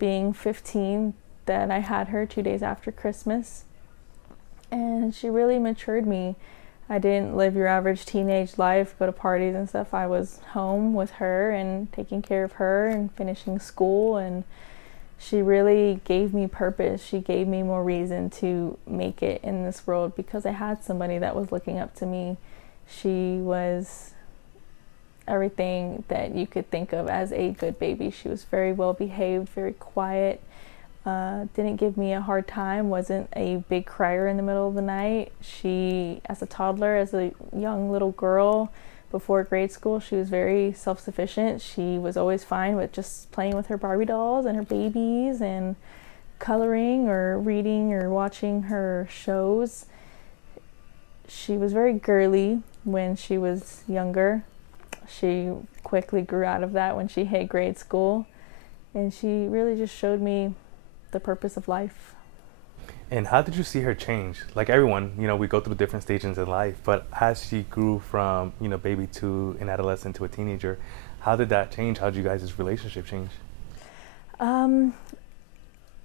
being 15 that I had her 2 days after Christmas. And she really matured me. I didn't live your average teenage life, go to parties and stuff. I was home with her and taking care of her and finishing school, and she really gave me purpose. She gave me more reason to make it in this world because I had somebody that was looking up to me. She was everything that you could think of as a good baby. She was very well behaved, very quiet, didn't give me a hard time, wasn't a big crier in the middle of the night. She, as a toddler, as a young little girl, before grade school, she was very self-sufficient. She was always fine with just playing with her Barbie dolls and her babies and coloring or reading or watching her shows. She was very girly when she was younger. She quickly grew out of that when she hit grade school, and she really just showed me the purpose of life. And how did you see her change? Like everyone, we go through different stages in life, but as she grew from, baby to an adolescent to a teenager, how did that change? How did you guys' relationship change?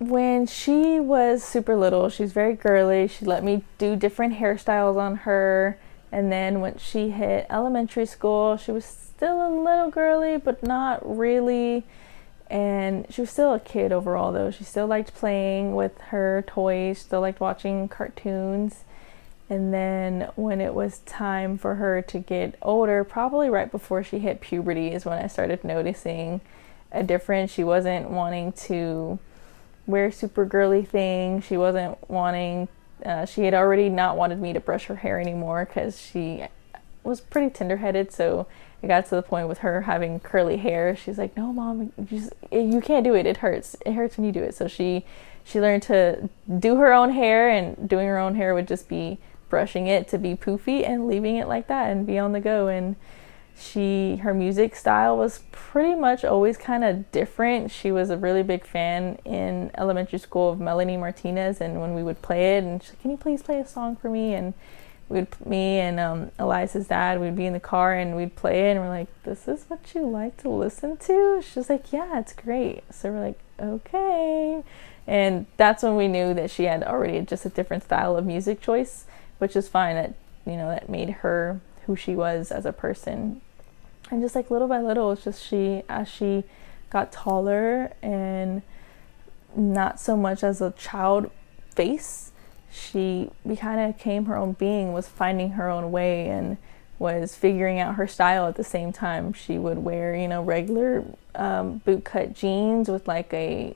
When she was super little, she's very girly. She let me do different hairstyles on her. And then when she hit elementary school, she was still a little girly, but not really. And she was still a kid overall, though. She still liked playing with her toys, still liked watching cartoons. And then when it was time for her to get older, probably right before she hit puberty, is when I started noticing a difference. She wasn't wanting to wear super girly things. She wasn't wanting, she had already not wanted me to brush her hair anymore because she was pretty tender-headed, so it got to the point with her having curly hair. She's like, no, Mom, you can't do it. It hurts. It hurts when you do it. So she learned to do her own hair, and doing her own hair would just be brushing it to be poofy and leaving it like that and be on the go. And her music style was pretty much always kind of different. She was a really big fan in elementary school of Melanie Martinez, and when we would play it, and she's like, can you please play a song for me? And me and Eliza's dad, we'd be in the car and we'd play it, and we're like, this is what you like to listen to? She's like, yeah, it's great. So we're like, okay. And that's when we knew that she had already just a different style of music choice, which is fine. That made her who she was as a person. And just like little by little, it's just as she got taller and not so much as a child face, she kind of became her own being, was finding her own way, and was figuring out her style at the same time. She would wear, regular bootcut jeans with like a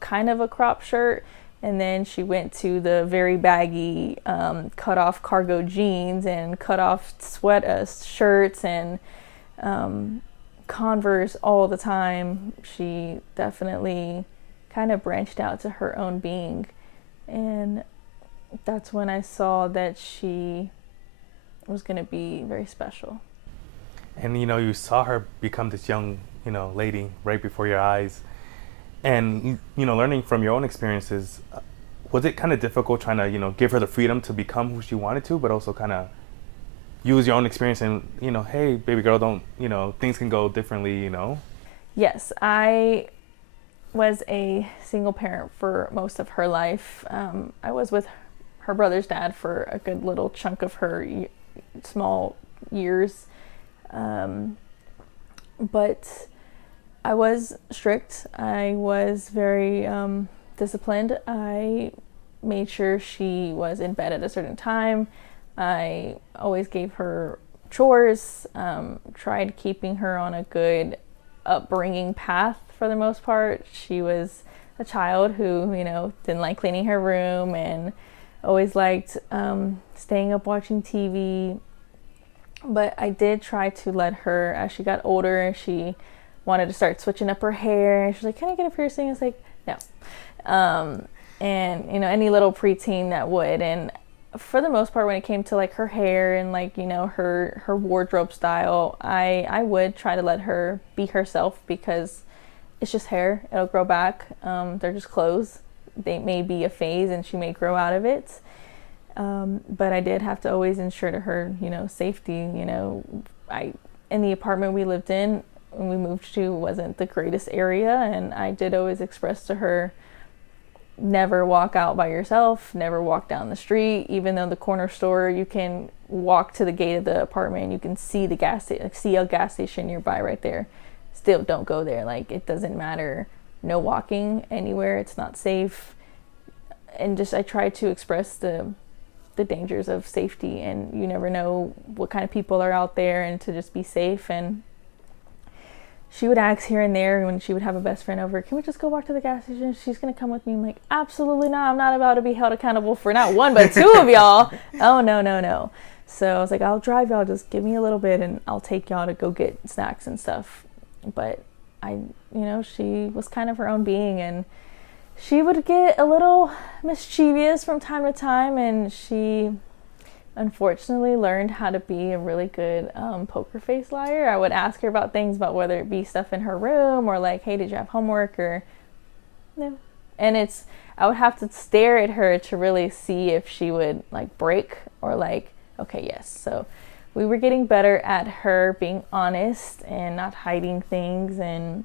kind of a crop shirt, and then she went to the very baggy cut-off cargo jeans and cut-off shirts and Converse all the time. She definitely kind of branched out to her own being, and that's when I saw that she was going to be very special. And you saw her become this young lady right before your eyes, and learning from your own experiences, was it kind of difficult trying to give her the freedom to become who she wanted to, but also kind of use your own experience and hey, baby girl, don't things can go differently? Yes, I was a single parent for most of her life. I was with her brother's dad for a good little chunk of her small years, but I was strict. I was very disciplined. I made sure she was in bed at a certain time. I always gave her chores, tried keeping her on a good upbringing path for the most part. She was a child who, didn't like cleaning her room and always liked staying up watching TV. But I did try to let her, as she got older, she wanted to start switching up her hair. She's like, can I get a piercing? I was like, no. And, any little preteen that would. And for the most part, when it came to like her hair and like, her wardrobe style, I would try to let her be herself, because it's just hair. It'll grow back. They're just clothes. They may be a phase and she may grow out of it. But I did have to always ensure to her, safety. In the apartment we lived in, when we moved to wasn't the greatest area, and I did always express to her, never walk out by yourself, never walk down the street. Even though the corner store, you can walk to the gate of the apartment and you can see see a gas station nearby right there, still don't go there. Like, it doesn't matter, no walking anywhere, it's not safe. And just, I try to express the dangers of safety, and you never know what kind of people are out there, and to just be safe. And she would ask here and there when she would have a best friend over, can we just go back to the gas station? She's going to come with me. I'm like, absolutely not. I'm not about to be held accountable for not one, but two of y'all. Oh, no, no, no. So I was like, I'll drive y'all. Just give me a little bit and I'll take y'all to go get snacks and stuff. But she was kind of her own being, and she would get a little mischievous from time to time, and she unfortunately learned how to be a really good poker face liar. I would ask her about things, about whether it be stuff in her room or like, hey, did you have homework, or no. And I would have to stare at her to really see if she would like break or like, okay, yes. So we were getting better at her being honest and not hiding things. And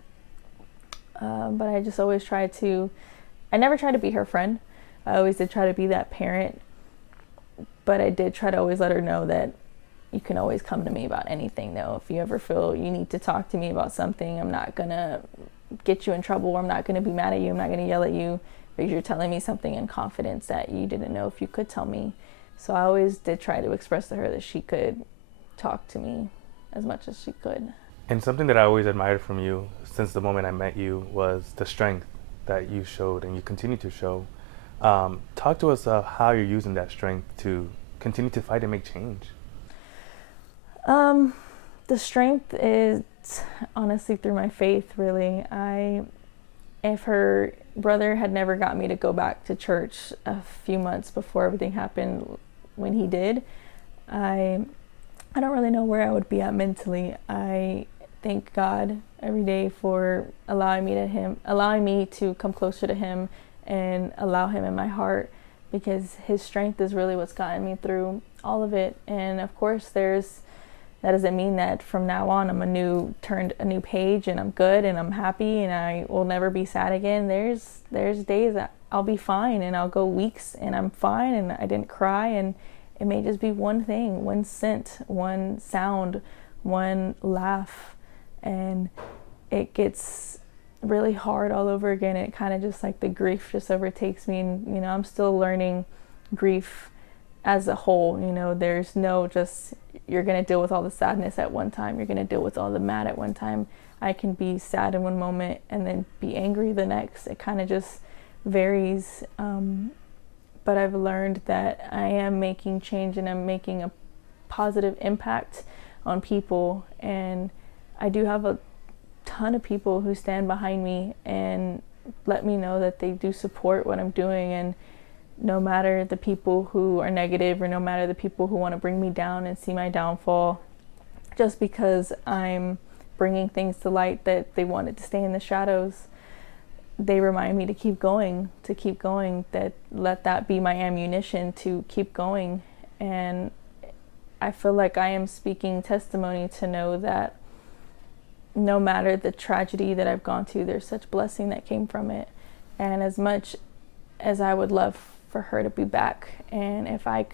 but I just always I never tried to be her friend. I always did try to be that parent, but I did try to always let her know that you can always come to me about anything, though. If you ever feel you need to talk to me about something, I'm not going to get you in trouble. I'm not going to be mad at you. I'm not going to yell at you because you're telling me something in confidence that you didn't know if you could tell me. So I always did try to express to her that she could talk to me as much as she could. And something that I always admired from you since the moment I met you was the strength that you showed and you continue to show. Talk to us how you're using that strength to continue to fight and make change. The strength is honestly through my faith, really. If her brother had never got me to go back to church a few months before everything happened, when he did, I don't really know where I would be at mentally. I thank God every day for allowing me to come closer to him and allow him in my heart, because his strength is really what's gotten me through all of it. And of course, that doesn't mean that from now on I'm turned a new page and I'm good and I'm happy and I will never be sad again. There's days that I'll be fine, and I'll go weeks and I'm fine and I didn't cry, and it may just be one thing, one scent, one sound, one laugh, and it gets really hard all over again. It kind of just like the grief just overtakes me, and I'm still learning grief as a whole. There's no just you're gonna deal with all the sadness at one time, you're gonna deal with all the mad at one time. I can be sad in one moment and then be angry the next. It kind of just varies, but I've learned that I am making change and I'm making a positive impact on people, and I do have a ton of people who stand behind me and let me know that they do support what I'm doing. And no matter the people who are negative, or no matter the people who want to bring me down and see my downfall, just because I'm bringing things to light that they wanted to stay in the shadows, they remind me to keep going, that let that be my ammunition to keep going. And I feel like I am speaking testimony to know that no matter the tragedy that I've gone through, there's such blessing that came from it. And as much as I would love for her to be back, and if I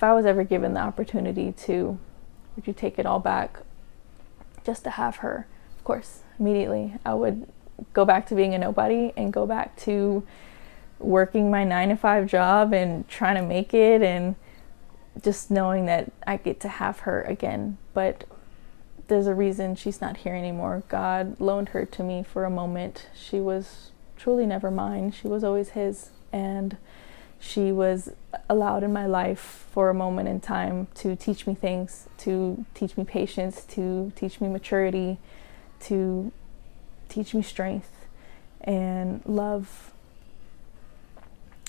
was ever given the opportunity to, would you take it all back just to have her? Of course, immediately I would go back to being a nobody and go back to working my 9-to-5 job and trying to make it, and just knowing that I get to have her again. But there's a reason she's not here anymore. God loaned her to me for a moment. She was truly never mine. She was always his, and she was allowed in my life for a moment in time to teach me things, to teach me patience, to teach me maturity, to teach me strength and love.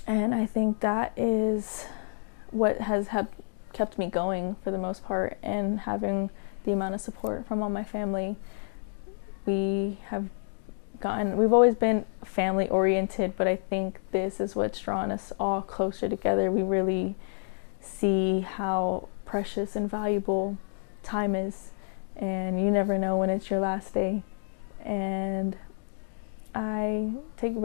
And I think that is what has kept me going for the most part, and having the amount of support from all my family. We've always been family oriented, but I think this is what's drawn us all closer together. We really see how precious and valuable time is, and you never know when it's your last day. And I take